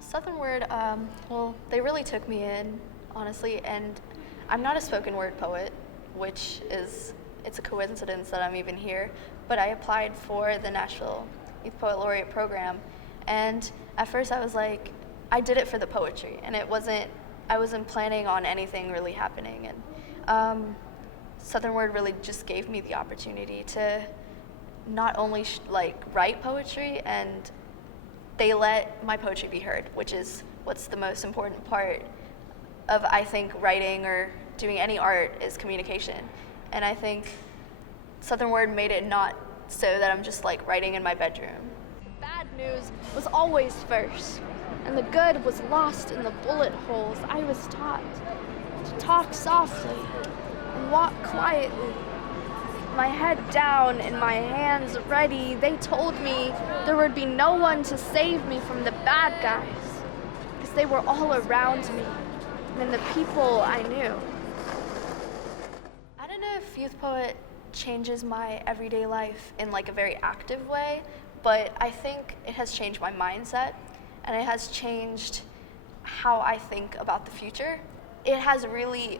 Southern Word, well, they really took me in, honestly, and I'm not a spoken word poet, which is, it's a coincidence that I'm even here, but I applied for the Nashville Youth Poet Laureate program, and at first I was like, I did it for the poetry, and I wasn't planning on anything really happening, and Southern Word really just gave me the opportunity to not only write poetry, and they let my poetry be heard, which is what's the most important part of, I think, writing or doing any art is communication. And I think Southern Word made it not so that I'm just writing in my bedroom. The bad news was always first, and the good was lost in the bullet holes. I was taught to talk softly and walk quietly, my head down and my hands ready. They told me there would be no one to save me from the bad guys, because they were all around me and the people I knew. I don't know if Youth Poet changes my everyday life in a very active way, but I think it has changed my mindset, and it has changed how I think about the future. It has really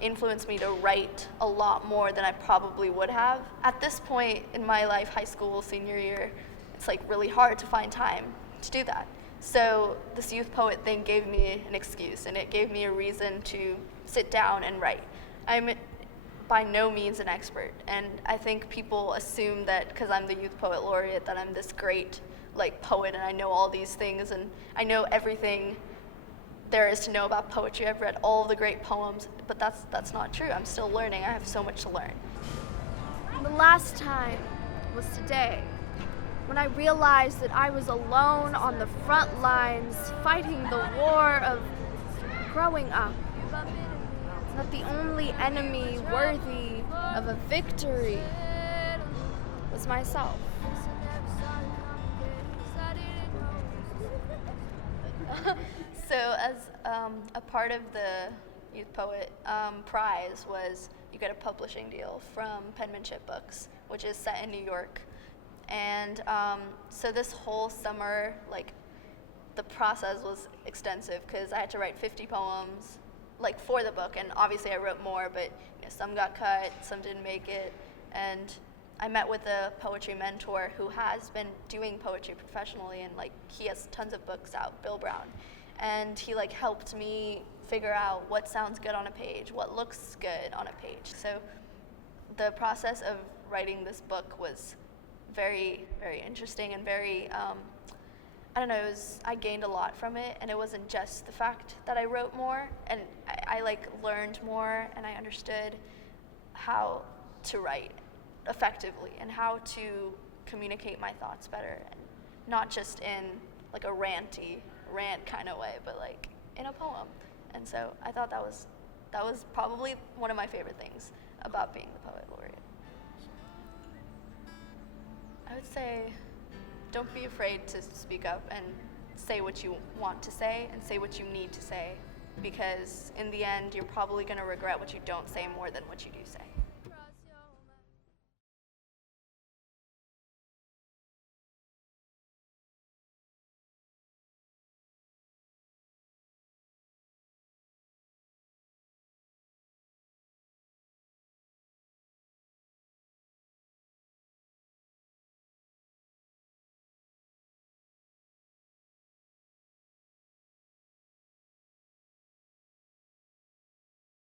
influenced me to write a lot more than I probably would have. At this point in my life, high school, senior year, it's really hard to find time to do that. So this Youth Poet thing gave me an excuse, and it gave me a reason to sit down and write. I'm by no means an expert, and I think people assume that because I'm the Youth Poet Laureate that I'm this great poet and I know all these things and I know everything there is to know about poetry. I've read all the great poems, but that's not true. I'm still learning. I have so much to learn. The last time was today, when I realized that I was alone on the front lines fighting the war of growing up. That the only enemy worthy of a victory was myself. So as a part of the Youth Poet prize was you get a publishing deal from Penmanship Books, which is set in New York. And so this whole summer, the process was extensive because I had to write 50 poems for the book, and obviously I wrote more, but some got cut, some didn't make it, and I met with a poetry mentor who has been doing poetry professionally, and he has tons of books out, Bill Brown, and he helped me figure out what sounds good on a page, what looks good on a page. So the process of writing this book was very, very interesting and very, I don't know, I gained a lot from it, and it wasn't just the fact that I wrote more, and I learned more, and I understood how to write effectively and how to communicate my thoughts better, and not just in a rant kind of way, but in a poem. And so I thought that was probably one of my favorite things about being the Poet Laureate. I would say, don't be afraid to speak up and say what you want to say and say what you need to say, because in the end, you're probably going to regret what you don't say more than what you do say.